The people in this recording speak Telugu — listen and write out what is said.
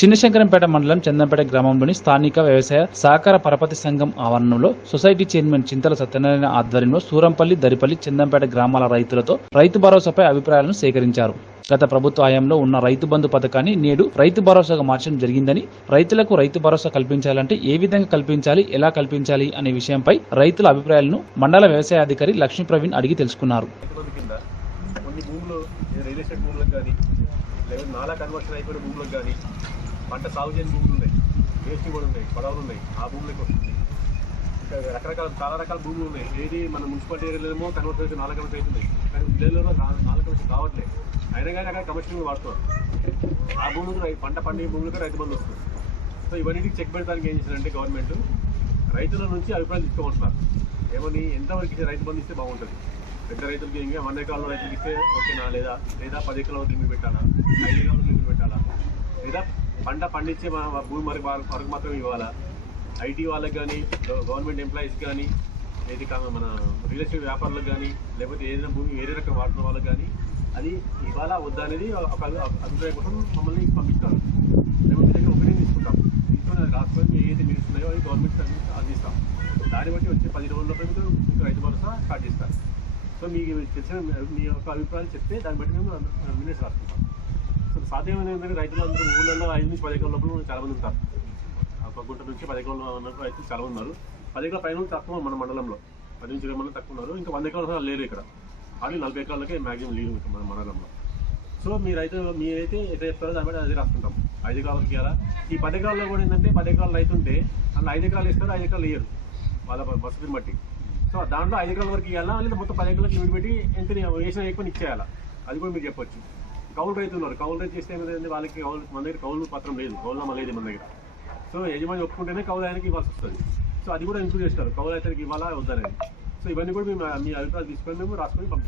చిన్నశంకరంపేట మండలం చందంపేట గ్రామంలోని స్థానిక వ్యవసాయ సహకార పరపతి సంఘం ఆవరణంలో సొసైటీ చైర్మన్ చింతల సత్యనారాయణ ఆధ్వర్యంలో సూరంపల్లి దరిపల్లి చందంపేట గ్రామాల రైతులతో రైతు భరోసాపై అభిప్రాయాలను సేకరించారు. గత ప్రభుత్వ హయాంలో ఉన్న రైతు బంధు పథకాన్ని నేడు రైతు భరోసాగా మార్చడం జరిగిందని రైతులకు రైతు భరోసా కల్పించాలంటే ఏ విధంగా కల్పించాలి ఎలా కల్పించాలి అనే విషయంపై రైతుల అభిప్రాయాలను మండల వ్యవసాయ అధికారి లక్ష్మీ ప్రవీణ్ అడిగి తెలుసుకున్నారు. కొన్ని భూములు రియల్ ఎస్టేట్ భూములకు కానీ లేదా నాలా కన్వర్షన్ అయిపోయిన భూములకు కానీ పంట సాగు చేయని భూములు ఉన్నాయి. వేస్ట్ కూడా ఉన్నాయి పడవలు ఉన్నాయి. ఆ భూములకు వస్తుంది. ఇంకా రకరకాల చాలా రకాల భూములు ఉన్నాయి. ఏది మన మున్సిపాలిటీ ఏరియాలో కన్వర్ట్ అయితే నాలుగు కన్వర్ట్ అవుతున్నాయి కానీ విలేజ్లో నాలుగు కన్వర్ట్ కావట్లేదు. అయినా కానీ అక్కడ కమర్షియల్ వాడుతున్నారు. ఆ భూములకు రై- పంట పండే భూములకు రైతు బంధు వస్తుంది. సో ఇవన్నీ చెక్ పెట్టడానికి ఏం చేశారంటే గవర్నమెంట్ రైతుల నుంచి అభిప్రాయాలు తీసుకోమంటున్నారు. ఏమని ఎంతవరకు ఇచ్చే రైతు బంధు ఇస్తే బాగుంటుంది? పెద్ద రైతులకి ఇంకా వంద ఎకరాల రైతులకి ఇస్తే ఓకేనా లేదా? లేదా పది ఎకరాల వరకు లిమిట్ పెట్టాలా? ఐదు ఎకరాల వరకు లిమిట్ పెట్టాలా లేదా పంట పండించే మన భూమి మరి వరకు మాత్రం ఇవ్వాలా? ఐటీ వాళ్ళకి కానీ గవర్నమెంట్ ఎంప్లాయీస్ కానీ ఏది కానీ మన రియల్ ఎస్టేట్ వ్యాపారులకు కానీ లేకపోతే ఏదైనా భూమి వేరే రకం వాడుతున్న వాళ్ళకి కానీ అది ఇవాళ వద్దా అనేది ఒక అభి- అభిప్రాయం కోసం మమ్మల్ని పంపిస్తారు. మేము మీ తీసుకుంటాం. తీసుకొని అది రాసుకొని ఏది మీరు అది గవర్నమెంట్ అందిస్తాం. దాన్ని బట్టి వచ్చే పది రోజుల మీకు మీకు రైతు భరోసా స్టార్ట్ చేస్తారు సో మీకు తెలిసిన మీ యొక్క అభిప్రాయాలు చెప్తే దాన్ని బట్టి మేము మినిట్స్ రాసుకుంటాం సాధ్యమైన ఏంటంటే రైతులందరూ ఊళ్ళల్లో ఐదు నుంచి పది ఎకరాల లోపల చాలా మంది ఉంటారు. ఒక గుంట నుంచి పది ఎకరాలు ఉన్న రైతులు చాలా ఉన్నారు. పది ఎకరాల పైన తక్కువ మన మండలంలో. పది నుంచి ఇరవై మంది తక్కువ ఉన్నారు. ఇంకా వంద ఎకరాలు లేరు ఇక్కడ. కానీ నలభై ఎకరాలకే మ్యాక్సిమం లీవ్ ఇక్కడ మన మండలంలో. సో మీరైతే మీరైతే ఎట్లా చెప్తారో దాన్ని బట్టి అదే రాసుకుంటాం. ఐదు ఎకరాలకి ఇవ్వాలా? ఈ పది ఎకరాల్లో కూడా ఏంటంటే పది ఎకరాలు రైతుంటే అందులో ఐదు ఎకరాలు ఇస్తారు ఐదు ఎకరాలు ఇయ్యరు వాళ్ళ వసతిని బట్టి. సో దాంట్లో ఐదు ఎకరాల వరకు ఇవ్వాలా? లేదా మొత్తం పది ఎకరాలకి లిమిట్ పెట్టి ఎంత వేసిన ఎక్కువ ఇచ్చేయాలా? అది కూడా మీరు చెప్పొచ్చు. కౌలు రైతు ఉన్నారు. కౌలు రైతు చేస్తే ఏమైంది వాళ్ళకి కౌలు మన దగ్గర కౌలు పత్రం లేదు. కౌలునామా లేదు మన దగ్గర. సో యజమాని ఒప్పుకుంటేనే కౌలు ఆయనకి ఇవ్వాల్సి వస్తుంది. సో అది కూడా ఇంక్లూడ్ చేస్తారు. కౌలు రైతునికి ఇవ్వాలా? వద్దనేది సో ఇవన్నీ కూడా మేము మీ అభిప్రాయాలు తీసుకొని మేము రాసుకొని పంపిస్తాం.